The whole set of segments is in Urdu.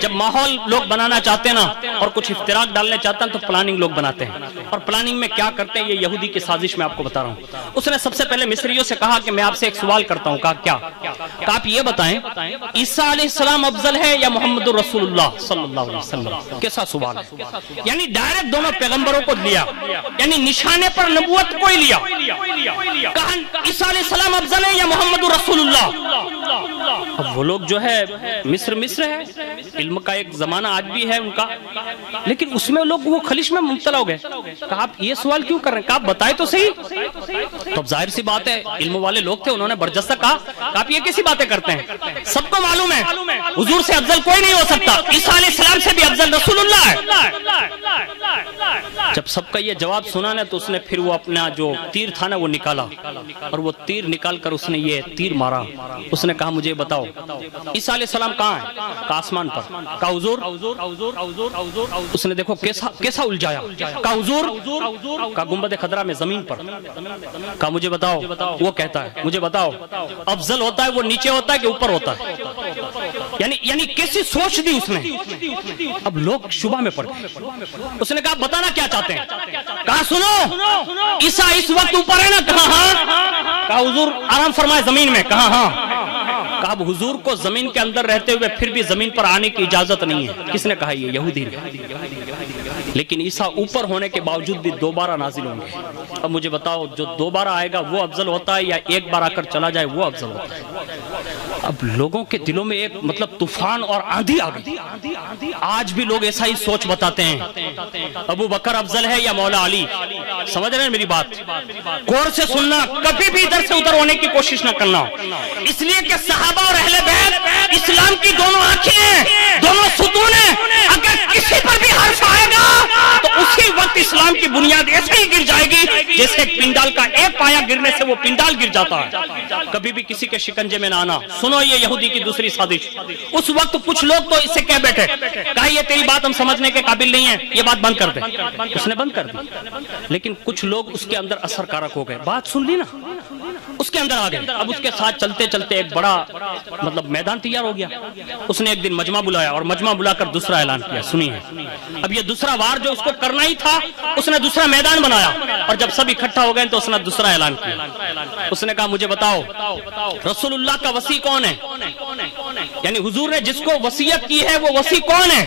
جب ماحول لوگ بنانا چاہتے ہیں نا اور کچھ افتراق ڈالنے چاہتے ہیں تو پلاننگ لوگ بناتے ہیں، اور پلاننگ میں کیا کرتے ہیں، یہ یہودی کی سازش میں آپ کو بتا رہا ہوں۔ اس نے سب سے پہلے مصریوں سے کہا کہ میں آپ سے ایک سوال کرتا ہوں۔ کہا کیا؟ کہ آپ یہ بتائیں عیسیٰ علیہ السلام افضل ہے یا محمد رسول اللہ صلی اللہ علیہ وسلم؟ کیسا سوال ہے، یعنی ڈائریکٹ دونوں پیغمبروں کو لیا، یعنی نشانے پر نبوت کو ہی لیا۔ کہا عیسیٰ علیہ السلام افضل ہے یا محمد رسول اللہ؟ اب وہ لوگ جو ہے مصر ہے، علم کا ایک زمانہ آج بھی ہے ان کا، لیکن اس میں لوگ وہ خلش میں مبتلا ہو گئے۔ کہا آپ یہ سوال کیوں کر رہے ہیں؟ کہا آپ بتائے تو صحیح۔ تو اب ظاہر سی بات ہے علم والے لوگ تھے، انہوں نے برجستہ کہا کہ آپ یہ کیسی باتیں کرتے ہیں، سب کو معلوم ہے حضور سے افضل کوئی نہیں ہو سکتا، عیسیٰ علیہ السلام سے بھی افضل رسول اللہ ہے۔ جب سب کا یہ جواب سنا نا تو اس نے پھر وہ اپنا جو تیر تھا نا وہ نکالا، اور وہ تیر نکال کر اس نے یہ تیر مارا۔ اس نے کہا مجھے بتاؤ عیسیٰ علیہ السلام کہاں ہے؟ کہا آسمان پر۔ کہا حضور؟ اس نے دیکھو کیسا الجھایا۔ کہا حضور؟ کہا گنبد خضرا میں زمین پر۔ کہا مجھے بتاؤ، وہ کہتا ہے مجھے بتاؤ افضل ہوتا ہے وہ نیچے ہوتا ہے کہ اوپر ہوتا ہے؟ یعنی کیسی سوچ دی اس نے۔ اب لوگ شبہ میں پڑ گئے۔ اس نے کہا بتانا کیا چاہتے ہیں؟ کہا سنو عیسیٰ اس وقت اوپر ہے نا؟ کہا ہاں۔ کہا حضور آرام فرمائے زمین میں؟ کہا ہاں۔ کہا اب حضور کو زمین کے اندر رہتے ہوئے پھر بھی زمین پر آنے کی اجازت نہیں ہے۔ کس نے کہا؟ یہ یہودی نے۔ لیکن عیسیٰ اوپر ہونے کے باوجود بھی دوبارہ نازل ہوں گے۔ اب مجھے بتاؤ جو دوبارہ آئے گا وہ افضل ہوتا ہے یا ایک بار آ کر چلا جائے وہ افضل ہوتا ہے؟ اب لوگوں کے دلوں میں ایک طوفان اور آندھی آ گئی۔ آج بھی لوگ ایسا ہی سوچ بتاتے ہیں، ابو بکر افضل ہے یا مولا علی؟ سمجھ رہے ہیں میری بات؟ غور سے سننا، کبھی بھی ادھر سے ادھر ہونے کی کوشش نہ کرنا، اس لیے کہ صحابہ اور اہل بیت اسلام کی دونوں آنکھیں ہیں، دونوں ستون ہیں۔ اگر کسی پر بھی حرف آئے گا تو اسی وقت اسلام کی بنیاد ایسے ہی گر جائے گی جیسے ایک پنڈال کا ایک پایا گرنے سے وہ پنڈال گر جاتا ہے۔ کبھی بھی کسی کے شکنجے میں نہ آنا۔ سنو یہ یہودی کی دوسری سازش۔ اس وقت کچھ لوگ تو اس سے کہہ بیٹھے، کہا یہ تیری بات ہم سمجھنے کے قابل نہیں ہیں، یہ بات بند کر دے۔ اس نے بند کر دی، لیکن کچھ لوگ اس کے اندر اثر کارک ہو گئے، بات سن لی نا، اس کے اندر آ گئے۔ اب اس کے ساتھ چلتے چلتے ایک بڑا میدان تیار ہو گیا۔ اس نے ایک دن مجمع بلایا اور مجمع بلا کر دوسرا اعلان کیا، سنیے۔ اب یہ دوسرا وار جو اس کو کرنا ہی تھا، اس نے دوسرا میدان بنایا، اور جب سب اکٹھا ہو گئے تو اس نے دوسرا اعلان کیا۔ اس نے کہا مجھے بتاؤ رسول اللہ کا وصی کون ہے؟ یعنی حضور نے جس کو وصیت کی ہے وہ وصی کون ہے؟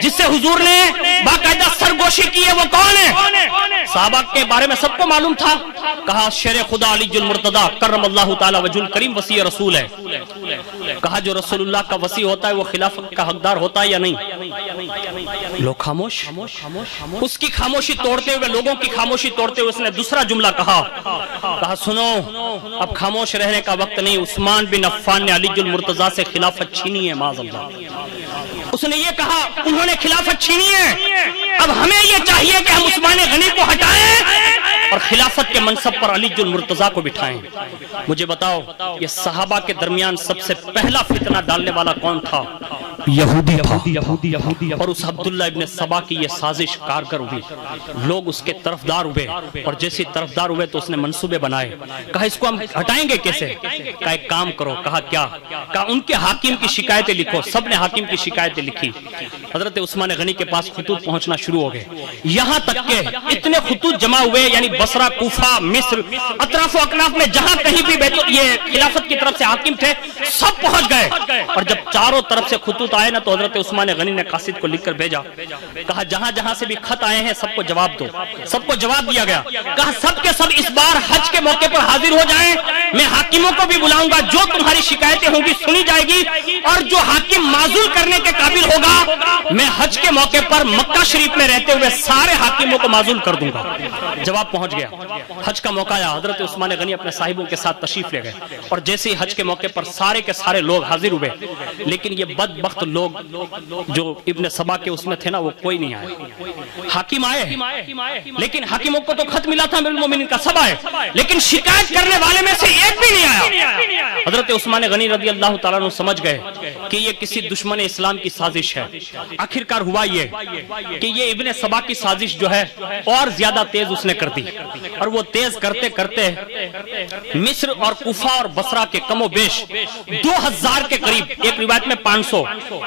جس سے حضور نے باقاعدہ سرگوشی کی ہے وہ کون ہے؟ صحابہ کے بارے میں سب کو معلوم تھا۔ کہا شیر خدا علی المرتضی کرم اللہ تعالی وجہ الکریم وصی رسول ہے۔ کہا جو رسول اللہ کا وصی ہوتا ہے وہ خلافت کا حقدار ہوتا ہے یا نہیں؟ لوگ خاموش۔ اس کی خاموشی توڑتے ہوئے، لوگوں کی خاموشی توڑتے ہوئے اس نے دوسرا جملہ کہا سنو اب خاموش رہنے کا وقت نہیں، عثمان بن عفان نے علی المرتضی سے خلافت چھینی ہے معاذ اللہ۔ اس نے یہ کہا انہوں نے خلافت چھینی ہے، اب ہمیں یہ چاہیے کہ ہم عثمان غنی کو ہٹائیں اور خلافت کے منصب پر علی المرتضی کو بٹھائیں۔ مجھے بتاؤ یہ صحابہ کے درمیان سب سے پہلا فتنہ ڈالنے والا کون تھا؟ یہودی تھا، اور اس عبداللہ ابن سبا کی یہ سازش کارگر ہوئی۔ لوگ اس کے طرفدار ہوئے، اور جیسے طرفدار ہوئے تو اس نے منصوبے بنائے۔ کہا اس کو ہم ہٹائیں گے کیسے؟ کہا ایک کام کرو۔ کہا کیا؟ کہا ان کے حاکم کی شکایتیں لکھو۔ سب نے حاکم کی شکایتیں لکھی۔ حضرت عثمان غنی کے پاس خطوط پہنچنا شروع ہو گئے، یہاں تک کہ اتنے خطوط جمع ہوئے، یعنی بصرہ، کوفہ، مصر، اطراف و اکناف میں جہاں کہیں بھی یہ خلافت کی طرف سے حاکم تھے سب پہنچ گئے۔ اور جب چاروں طرف سے خطوط آئے نا تو حضرت عثمان غنی نے قاصد کو لکھ کر بھیجا۔ کہا جہاں جہاں سے بھی خط آئے ہیں سب کو جواب دو۔ سب کو جواب دیا گیا۔ کہا سب کے سب اس بار حج کے موقع پر حاضر ہو جائیں، میں حاکموں کو بھی بلاؤں گا، جو تمہاری شکایتیں ہوں گی سنی جائے گی، اور جو حاکم معزول کرنے کے قابل ہوگا میں حج کے موقع پر مکہ شریف میں رہتے ہوئے سارے حاکموں کو معزول کر دوں گا۔ جواب پہنچ گیا۔ حج کا موقع آیا، حضرت عثمان غنی اپنے صاحبوں کے ساتھ تشریف لے گئے، اور جیسے ہی حج کے موقع پر سارے کے سارے لوگ حاضر ہوئے، لیکن یہ بدبخت لوگ جو ابن سبا کے اس میں تھے نا وہ کوئی نہیں آئے۔ حاکم آئے، لیکن حاکموں کو تو خط ملا تھا امیر المومنین کا، سب آئے، لیکن شکایت کرنے والے میں سے ایک بھی نہیں آیا۔ حضرت عثمان غنی رضی اللہ تعالیٰ عنہ سمجھ گئے کہ یہ کسی دشمن اسلام کی سازش ہے۔ آخرکار ہوا یہ کہ یہ ابن سبا کی سازش جو ہے اور زیادہ تیز اس نے کر دی، اور وہ تیز کرتے کرتے مصر اور کوفہ اور بصرہ کے کم و بیش 2000 کے قریب، ایک روایت میں 500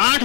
8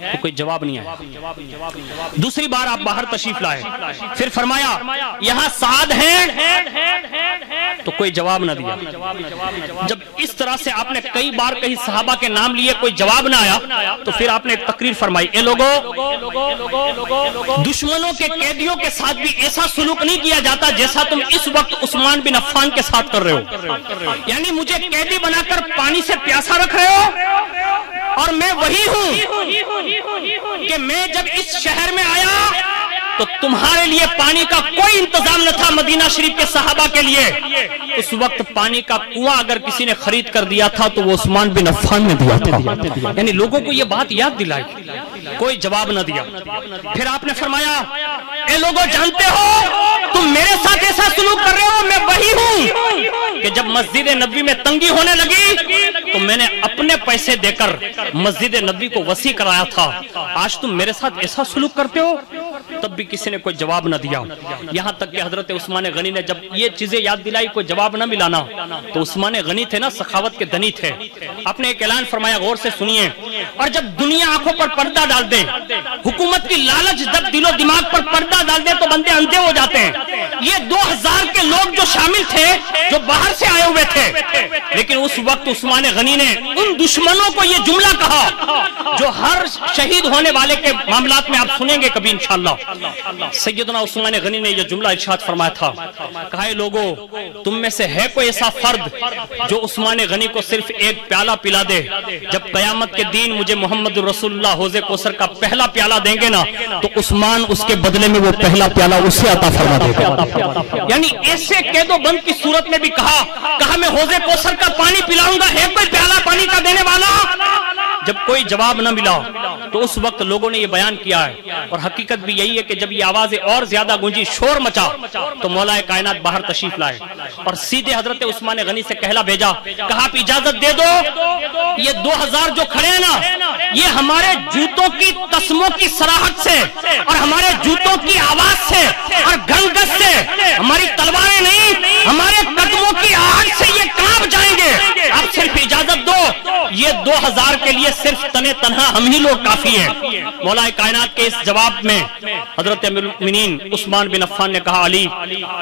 تو کوئی جواب نہیں آیا۔ دوسری بار آپ باہر تشریف لائے، پھر فرمایا یہاں سعد ہیں تو کوئی جواب نہ دیا۔ جب اس طرح سے آپ نے کئی بار کئی صحابہ کے نام لیے کوئی جواب نہ آیا تو پھر آپ نے ایک تقریر فرمائی، اے لوگوں دشمنوں کے قیدیوں کے ساتھ بھی ایسا سلوک نہیں کیا جاتا جیسا تم اس وقت عثمان بن عفان کے ساتھ کر رہے ہو۔ یعنی مجھے قیدی بنا کر پانی سے پیاسا رکھ رہے ہو اور میں وہی ہوں کہ میں جب اس شہر میں آیا تو تمہارے لیے پانی کا کوئی انتظام نہ تھا مدینہ شریف کے صحابہ کے لیے۔ اس وقت پانی کا کنواں اگر کسی نے خرید کر دیا تھا تو وہ عثمان بن عفان نے دیا تھا۔ یعنی لوگوں کو یہ بات یاد دلائی، کوئی جواب نہ دیا۔ پھر آپ نے فرمایا اے لوگوں جانتے ہو تم میرے ساتھ ایسا سلوک کر رہے ہو، میں وہی ہوں کہ جب مسجد نبوی میں تنگی ہونے لگی تو میں نے اپنے پیسے دے کر مسجد نبوی کو وسیع کرایا تھا، آج تم میرے ساتھ ایسا سلوک کرتے ہو؟ تب بھی کسی نے کوئی جواب نہ دیا، یہاں تک کہ حضرت عثمان غنی نے جب یہ چیزیں یاد دلائی کوئی جواب نہ ملانا تو عثمان غنی تھے نا، سخاوت کے دنی تھے، آپ نے ایک اعلان فرمایا، غور سے سنیے، اور جب دنیا آنکھوں پر پردہ ڈال دے، حکومت کی لالچ جب دل و دماغ پر پردہ ڈال دے تو بندے اندھے ہو جاتے ہیں۔ یہ 2000 کے لوگ جو شامل تھے جو باہر سے آئے ہوئے تھے، لیکن اس وقت عثمان غنی نے ان دشمنوں کو یہ جملہ کہا جو ہر شہید ہونے والے کے معاملات میں آپ سنیں گے کبھی انشاءاللہ۔ سیدنا عثمان غنی نے یہ جملہ ارشاد فرمایا تھا، کہا ہے لوگوں تم میں سے ہے کوئی ایسا فرد جو عثمان غنی کو صرف ایک پیالہ پلا دے، جب قیامت کے دن مجھے محمد رسول اللہ حوض کوثر کا پہلا پیالہ دیں گے نا تو عثمان اس کے بدلے میں وہ پہلا پیالہ اسے عطا فرما دے گا۔ یعنی ایسے قید و بند کی صورت میں بھی کہا میں حوض کوثر کا پانی پلاؤں گا، ہے کوئی پیالہ پانی کا دینے والا؟ جب کوئی جواب نہ ملا تو اس وقت لوگوں نے یہ بیان کیا ہے، اور حقیقت بھی یہی ہے کہ جب یہ آوازیں اور زیادہ گونجی، شور مچا، تو مولا کائنات باہر تشریف لائے اور سیدھے حضرت عثمان غنی سے کہلا بھیجا، کہا آپ اجازت دے دو، یہ 2000 جو کھڑے ہیں نا یہ ہمارے جوتوں کی تسموں کی سراہٹ سے اور ہمارے جوتوں کی آواز سے اور گھنگس سے، ہماری تلواریں نہیں ہمارے قدموں کی آہٹ سے یہ کانپ جائیں گے، آپ صرف اجازت دو، یہ 2000 کے لیے صرف تنے تنہا ہم ہی لوگ کافی ہیں۔ مولا کائنات کے اس جواب میں حضرت امیر المؤمنین عثمان بن عفان نے کہا، علی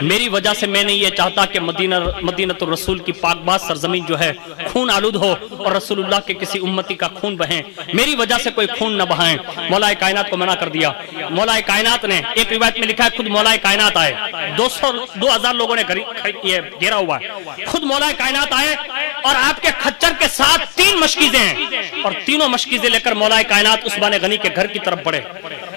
میری وجہ سے میں نہیں یہ چاہتا کہ مدینہ الرسول کی پاک باز سرزمین جو ہے خون آلود ہو اور رسول اللہ کے کسی امتی کا خون بہیں، میری وجہ سے کوئی خون نہ بہائیں۔ مولا کائنات کو منع کر دیا۔ مولا کائنات نے ایک روایت میں لکھا ہے خود مولا کائنات آئے، 2000 لوگوں نے گھیرا ہوا ہے، خود مولا کائنات آئے اور آپ کے خچر کے ساتھ 3 مشکیزیں ہیں اور تینوں مشکیزیں لے کر مولا کائنات عثمان غنی کے گھر کی طرف بڑھے۔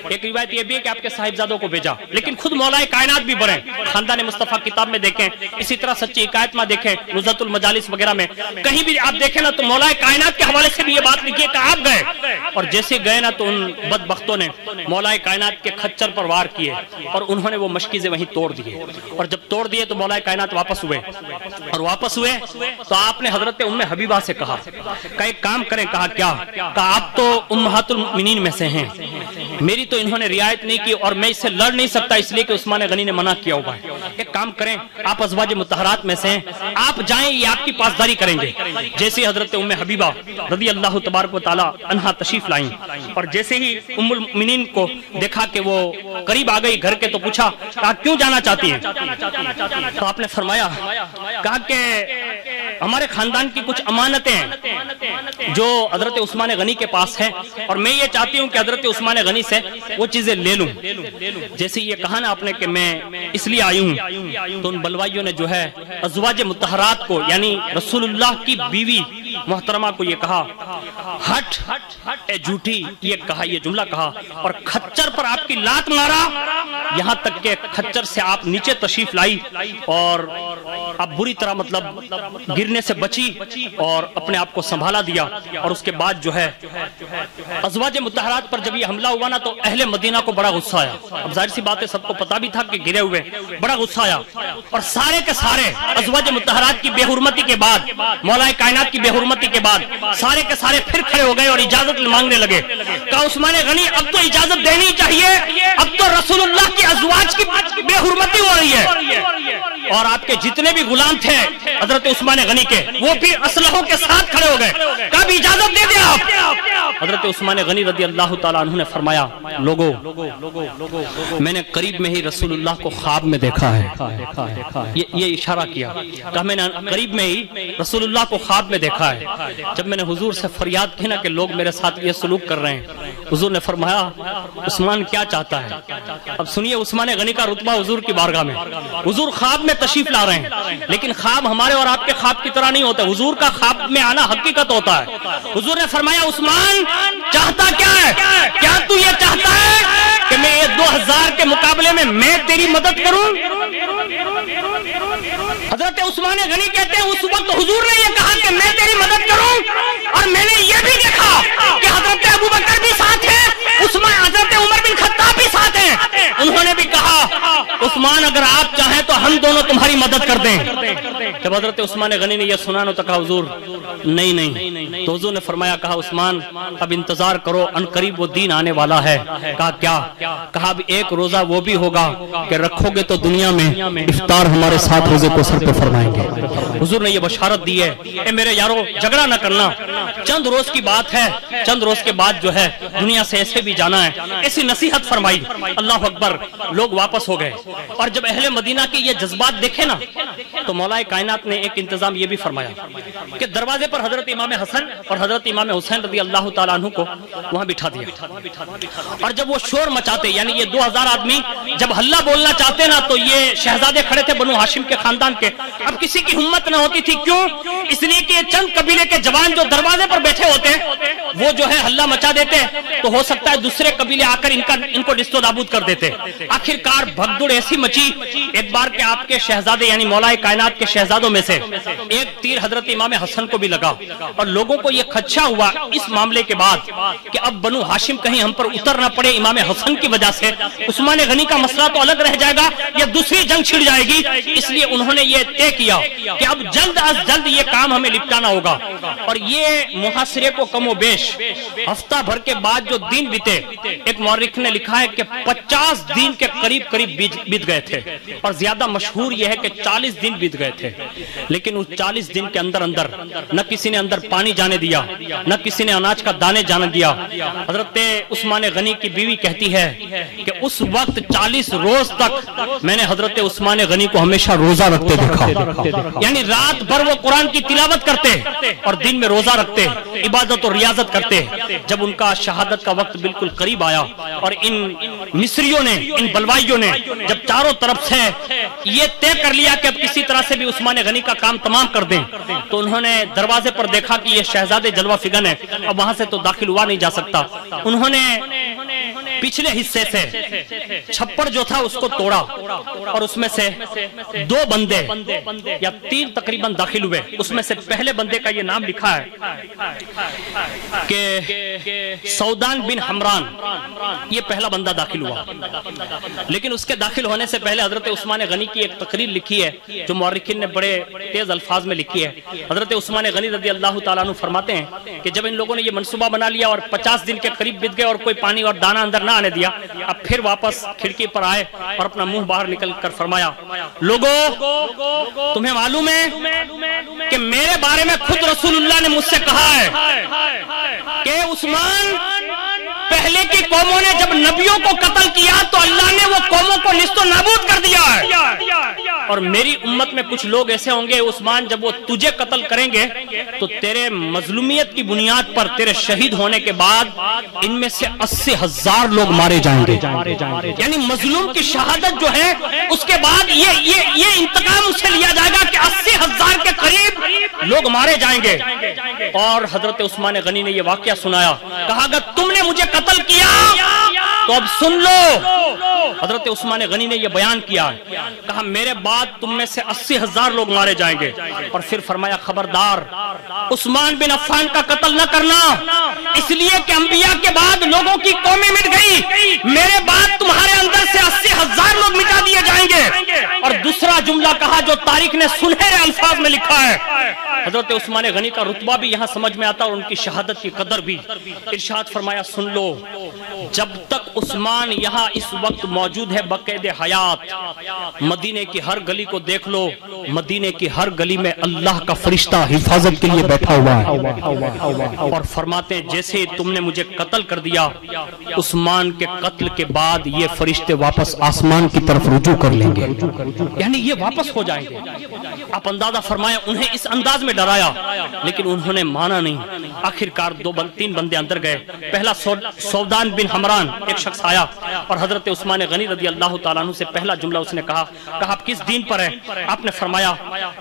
ایک روایت یہ بھی ہے کہ آپ کے صاحبزادوں کو بھیجا، لیکن خود مولا کائنات بھی بڑھے۔ خاندان مصطفیٰ کتاب میں دیکھیں، اسی طرح سچی حکایت میں دیکھیں، نزہت المجالس وغیرہ میں کہیں بھی آپ دیکھیں نا تو مولا کائنات کے حوالے سے بھی یہ بات لکھی ہے کہ آپ گئے، اور جیسے گئے نا تو ان بدبختوں نے مولا کائنات کے خچر پر وار کیے اور انہوں نے وہ مشکیزیں وہیں توڑ دیے، اور جب توڑ دیے تو مولا کائنات واپس ہوئے، اور واپس ہوئے تو آپ نے حضرت ام حبیبہ سے کہا کہ ایک کام کریں، کہا کیا؟ کہا آپ تو امہات المؤمنین میں سے ہیں، میری تو انہوں نے رعایت نہیں کی اور میں اس سے لڑ نہیں سکتا اس لیے کہ عثمان غنی نے منع کیا ہوا ہے، ایک کام کریں آپ ازواج مطہرات میں سے ہیں، آپ جائیں یہ آپ کی پاسداری کریں گے۔ جیسے حضرت ام حبیبہ رضی اللہ تبارک و تعالی عنہا تشریف لائیں اور جیسے ہی ام المؤمنین کو دیکھا کہ وہ قریب آ گئی گھر کے تو پوچھا کہا کیوں جانا چاہتی ہیں؟ تو آپ نے فرمایا، کہا کہ ہمارے خاندان کی کچھ امانتیں ہیں جو حضرت عثمان غنی کے پاس ہیں اور میں یہ چاہتی ہوں کہ حضرت عثمان غنی سے وہ چیزیں لے لوں۔ جیسے یہ کہا نا آپ نے کہ میں اس لیے آئی ہوں تو ان بلوائیوں نے جو ہے ازواج مطہرات کو یعنی رسول اللہ کی بیوی محترمہ کو یہ کہا، ہٹ اے جھوٹی، یہ کہا، یہ جملہ کہا اور خچر پر آپ کی لات مارا، یہاں تک کہ خچر سے آپ نیچے تشریف لائی اور آپ بری طرح مطلب گرنے سے بچی اور اپنے آپ کو سنبھالا دیا۔ اور اس کے بعد جو ہے ازواج مطہرات پر جب یہ حملہ ہوا نا تو اہل مدینہ کو بڑا غصہ آیا، اب ظاہر سی بات ہے سب کو پتا بھی تھا کہ گرے ہوئے، بڑا غصہ آیا اور سارے کے سارے ازواج مطہرات کی بے حرمتی کے بعد، مولا کائنات کی بے حرمتی کے بعد سارے کے سارے پھر کھڑے ہو گئے اور اجازت مانگنے لگے۔ کہا عثمان غنی اب تو اجازت دینی چاہیے، اب تو رسول اللہ کی ازواج کی بے حرمتی ہو رہی ہے۔ اور آپ کے جتنے بھی غلام تھے حضرت عثمان غنی کے وہ بھی اسلحوں کے ساتھ کھڑے ہو گئے، کب اجازت دے دیں آپ؟ حضرت عثمان غنی رضی اللہ تعالیٰ عنہ نے فرمایا لوگوں میں نے قریب میں ہی رسول اللہ کو خواب میں دیکھا ہے، یہ اشارہ کیا کہ میں نے قریب میں ہی رسول اللہ کو خواب میں دیکھا ہے۔ جب میں نے حضور سے فریاد کی نا کہ لوگ میرے ساتھ یہ سلوک کر رہے ہیں، حضور نے فرمایا عثمان کیا چاہتا ہے؟ اب سنیے عثمان غنی کا رتبہ حضور کی بارگاہ میں، حضور خواب میں تشریف لا رہے ہیں، لیکن خواب ہمارے اور آپ کے خواب کی طرح نہیں ہوتا، حضور کا خواب میں آنا حقیقت ہوتا ہے۔ حضور نے فرمایا عثمان چاہتا کیا ہے؟ کیا تو یہ چاہتا ہے کہ میں یہ 2000 کے مقابلے میں تیری مدد کروں؟ حضرت عثمان غنی کہتے ہیں اس وقت حضور نے یہ کہا کہ میں تیری مدد کروں، اور میں نے یہ بھی دیکھا کہ حضرت ابوبکر بھی ساتھ ہیں، حضرت عمر بن خطاب بھی ساتھ ہیں، انہوں نے بھی کہا عثمان اگر آپ چاہیں تو ہم دونوں تمہاری مدد کر دیں۔ جب حضرت عثمان غنی نے یہ سنا تو کہا حضور نہیں، تو حضور نے فرمایا کہا عثمان اب انتظار کرو، ان قریب وہ دین آنے والا ہے۔ کہا کیا؟ کہا اب ایک روزہ وہ بھی ہوگا کہ رکھو گے تو دنیا میں افطار ہمارے ساتھ روزے کو سر پہ فرمائیں گے۔ حضور نے یہ بشارت دی ہے اے میرے یارو جھگڑا نہ کرنا، چند روز کی بات ہے، چند روز کے بعد جو ہے دنیا سے ایسے بھی جانا ہے، ایسی نصیحت فرمائی۔ اللہ اکبر، لوگ واپس ہو گئے، اور جب اہل مدینہ کے یہ جذبات دیکھے نا تو مولا کائنات نے ایک انتظام یہ بھی فرمایا کہ دروازے پر حضرت امام حسن اور حضرت امام حسین رضی اللہ تعالیٰ عنہ کو وہاں بٹھا دیا، اور جب وہ شور مچاتے یعنی یہ 2000 آدمی جب ہلہ بولنا چاہتے نا تو یہ شہزادے کھڑے تھے بنو ہاشم کے خاندان کے، اب کسی کی ہمت نہ ہوتی تھی، کیوں؟ اس لیے کہ چند قبیلے کے جوان جو دروازے پر بیٹھے ہوتے وہ جو ہے ہلہ مچا دیتے تو ہو سکتا ہے دوسرے قبیلے آ کر ان کو ڈست و نابود کر دیتے۔ آخرکار بھگدڑ ایسی مچی ایک بار کہ آپ کے شہزادے یعنی مولا کائنات کے شہزادوں میں سے ایک تیر حضرت امام حسن کو بھی لگا، اور لوگوں کو یہ خدشہ ہوا اس معاملے کے بعد کہ اب بنو ہاشم کہیں ہم پر اتر نہ پڑے امام حسن کی وجہ سے، عثمان غنی کا مسئلہ تو الگ رہ جائے گا یا دوسری جنگ چھڑ جائے گی، اس لیے انہوں نے یہ طے کیا کہ اب جلد از جلد یہ کام ہمیں نپٹانا ہوگا۔ اور یہ محاصرے کو کم و بیش ہفتہ بھر کے بعد جو دن بیتے، ایک مورخ نے لکھا ہے کہ 50 دن کے قریب بیت گئے تھے، اور زیادہ مشہور یہ ہے کہ 40 دن بیت گئے تھے، لیکن اس 40 دن کے اندر نہ کسی نے اندر پانی جانے دیا، نہ کسی نے اناج کا دانے جانے دیا۔ حضرت عثمان غنی کی بیوی کہتی ہے کہ اس وقت 40 روز تک میں نے حضرت عثمان غنی کو ہمیشہ روزہ رکھتے دیکھا، یعنی رات بھر وہ قرآن کی تلاوت کرتے اور دن میں روزہ رکھتے، عبادت اور ریاضت کرتے۔ جب ان کا شہادت کا وقت بالکل قریب آیا اور ان مصریوں نے، ان بلوائیوں نے جب چاروں طرف سے یہ طے کر لیا کہ اب کسی طرح سے بھی عثمان غنی کا کام تمام کر دیں، تو انہوں نے دروازے پر دیکھا کہ یہ شہزادے جلوہ فگن ہے، اب وہاں سے تو داخل ہوا نہیں جا سکتا۔ انہوں نے پچھلے حصے سے چھپڑ جو تھا اس کو توڑا، اور اس میں سے 2 بندے یا 3 تقریباً داخل ہوئے۔ اس میں سے پہلے بندے کا یہ نام لکھا ہے کہ سودان بن حمران، یہ پہلا بندہ داخل ہوا، لیکن اس کے داخل ہونے سے پہلے حضرت عثمان غنی کی ایک تقریر لکھی ہے جو مورخین نے بڑے تیز الفاظ میں لکھی ہے۔ حضرت عثمان غنی رضی اللہ تعالیٰ عنہ فرماتے ہیں کہ جب ان لوگوں نے یہ منصوبہ بنا لیا اور 50 دن کے قریب بیت گئے اور کوئی پانی اور دانہ اندر نہ آنے دیا، اب پھر واپس کھڑکی پر آئے اور اپنا منہ باہر نکل کر فرمایا لوگوں تمہیں معلوم ہے کہ میرے بارے میں خود رسول اللہ نے مجھ سے کہا ہے کہ عثمان پہلے کی قوموں نے جب نبیوں کو قتل کیا تو اللہ نے وہ قوموں کو نیست و نابود کر دیا ہے، اور میری امت میں کچھ لوگ ایسے ہوں گے عثمان جب وہ تجھے قتل کریں گے تو تیرے مظلومیت کی بنیاد پر تیرے شہید ہونے کے بعد ان میں سے 80,000 لوگ مارے جائیں گے، یعنی مظلوم کی شہادت جو ہے اس کے بعد یہ انتقام اس سے لیا جائے گا کہ 80,000 کے قریب لوگ مارے جائیں گے۔ اور حضرت عثمان غنی نے یہ واقعہ سنایا، کہا اگر تم نے مجھے قتل کیا تو اب سن لو۔ حضرت عثمان غنی نے یہ بیان کیا، کہا میرے بعد تم میں سے 80,000 لوگ مارے جائیں گے، اور پھر فرمایا خبردار عثمان بن عفان کا قتل نہ کرنا، اس لیے کہ انبیاء کے بعد لوگوں کی قومیں مٹ گئی، میرے بعد تمہارے اندر سے 80,000 لوگ مٹا دیے جائیں گے۔ اور دوسرا جملہ کہا جو تاریخ نے سنہرے الفاظ میں لکھا ہے، حضرت عثمان غنی کا رتبہ بھی یہاں سمجھ میں آتا اور ان کی شہادت کی قدر بھی۔ ارشاد فرمایا سن لو، جب تک عثمان یہاں اس وقت موجود ہے بقید حیات. مدینے کی ہر گلی کو دیکھ لو, مدینے کی ہر گلی میں اللہ کا فرشتہ حفاظت کے لیے بیٹھا ہوا ہے, اور فرماتے ہیں جیسے تم نے مجھے قتل کر دیا, عثمان کے قتل کے بعد یہ فرشتے واپس آسمان کی طرف رجوع کر لیں گے, یعنی یہ واپس ہو جائیں گے. آپ اندازہ فرمائیں, انہیں اس انداز میں ڈرایا لیکن انہوں نے مانا نہیں. آخرکار تین بندے اندر گئے. پہلا سودان بن حمران ایک شخص آیا اور حضرت عثمان غنی رضی اللہ تعالیٰ عنہ سے پہلا جملہ اس نے کہا آپ کس دین پر ہیں؟ آپ نے فرمایا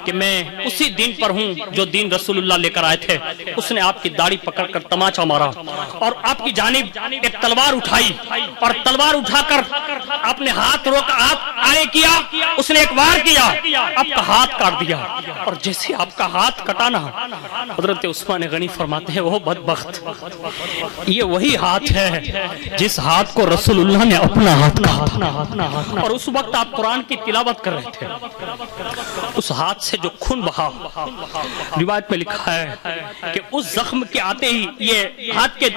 کہ میں اسی دین پر ہوں جو دین رسول اللہ لے کر آئے تھے. اس نے آپ کی داڑھی پکڑ کر تماچا مارا اور آپ کی جانب ایک تلوار اٹھائی, اور تلوار اٹھا کر آپ نے ہاتھ آڑے کیا, اس نے ایک وار کیا, آپ کا ہاتھ کاٹ دیا. اور جیسے آپ کا ہاتھ کٹانا, حضرت عثمان غنی فرماتے ہیں وہ بدبخت, یہ وہی ہاتھ ہے جس ہاتھ کو رسول اللہ نے اپنا ہاتھ کہا, اور اس وقت آپ قرآن کی تلاوت کر رہے تھے. اس ہاتھ سے جو خون بہا, روایت میں لکھا ہے کہ اس زخم کے آتے ہی یہ ہاتھ کے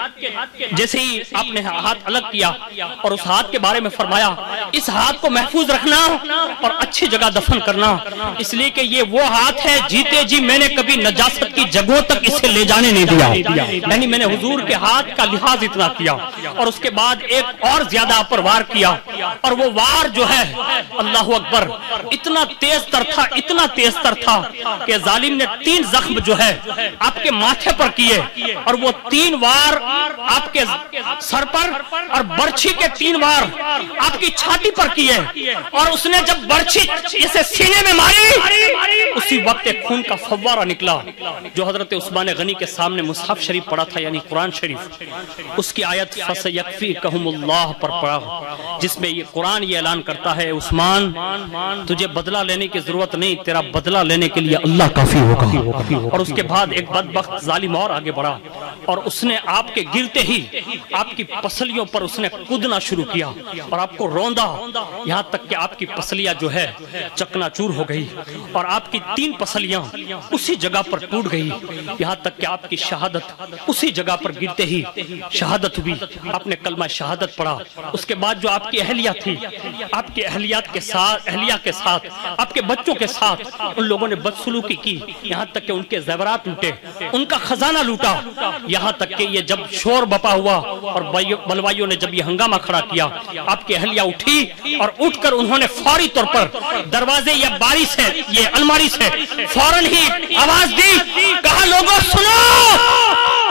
جیسے ہی آپ نے ہاتھ الگ کیا اور اس ہاتھ کے بارے میں فرمایا اس ہاتھ کو محفوظ رکھنا اور اچھی جگہ دفن کرنا, اس لیے کہ یہ وہ ہاتھ ہے جیتے جی میں نے کبھی نجاست کی جگہوں تک اسے لے جانے نہیں دیا, یعنی میں نے حضور کے ہاتھ کا لحاظ اتنا کیا. اور اس کے بعد ایک اور زیادہ پر وار کیا, اور وہ وار جو ہے اللہ اکبر اتنا تیز تر تھا, اتنا تیز تر تھا کہ ظالم نے 3 زخم جو ہے آپ کے ماتھے پر کیے, اور وہ 3 وار آپ کے سر پر اور برچھی کے 3 وار آپ کی چھاتی پر کیے, اور اس نے جب برچھی اسے سینے میں ماری اسی وقت ایک خون کا فوارہ نکلا جو حضرت عثمان غنی کے سامنے مصحف شریف پڑھا تھا, یعنی قرآن شریف, اس کی آیت فَسَيَكْفِيكَهُمُ اللَّهُ پر پڑھا, جس میں یہ قرآن یہ اعلان کرتا ہے عثمان تجھے بدلہ لینے کی ضرورت نہیں, تیرا بدلہ لینے کے لیے اللہ کافی ہوگا. اور اس کے بعد ایک بدبخت ظالم اور آگے بڑھا اور اس نے آپ کے گرتے ہی آپ کی پسلیوں پر اس نے کودنا شروع کیا اور آپ کو روندا, یہاں تک کہ آپ کی پسلیاں جو ہے چکنا چور ہو گئی اور آپ کی 3 پسلیاں اسی جگہ پر ٹوٹ گئی, یہاں تک کہ آپ کی شہادت اسی جگہ پر گرتے ہی شہادت ہوئی. آپ نے کلمہ شہادت پڑھا. اس کے بعد جو آپ کی اہلیہ تھی, آپ کی اہلیہ کے ساتھ آپ کے بچوں کے ساتھ ان لوگوں نے بدسلوکی کی, یہاں تک کہ ان کے زیورات لوٹے, ان کا خزانہ لوٹا, یہاں تک کہ یہ جب شور بپا ہوا اور بلوائیوں نے جب یہ ہنگامہ کھڑا کیا, آپ کی اہلیہ اٹھی اور اٹھ کر انہوں نے فوری طور پر دروازے یا باری سے یہ الماری سے فوراً ہی آواز دی, کہا لوگوں سنو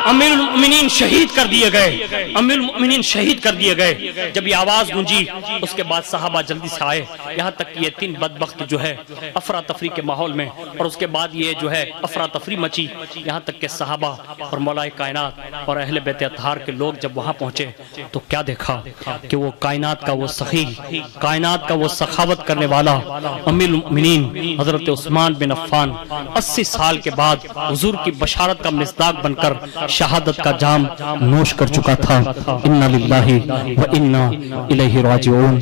امیر المؤمنین شہید کر دیے گئے, امیر المؤمنین شہید کر دیے گئے. جب یہ آواز گونجی اس کے بعد صحابہ جلدی سے آئے, یہاں تک کہ یہ 3 بدبخت جو ہے افراتفری کے ماحول میں, اور اس کے بعد یہ جو ہے افراتفری مچی, یہاں تک کہ صحابہ اور مولائے کائنات اور اہل بیت اطہار کے لوگ جب وہاں پہنچے تو کیا دیکھا کہ وہ کائنات کا وہ سخی, کائنات کا وہ سخاوت کرنے والا امیر المؤمنین حضرت عثمان بن عفان 80 سال کے بعد حضور کی بشارت کا مصداق بن کر شہادت کا جام نوش کر چکا تھا. انا للہ و انا الیہ راجعون.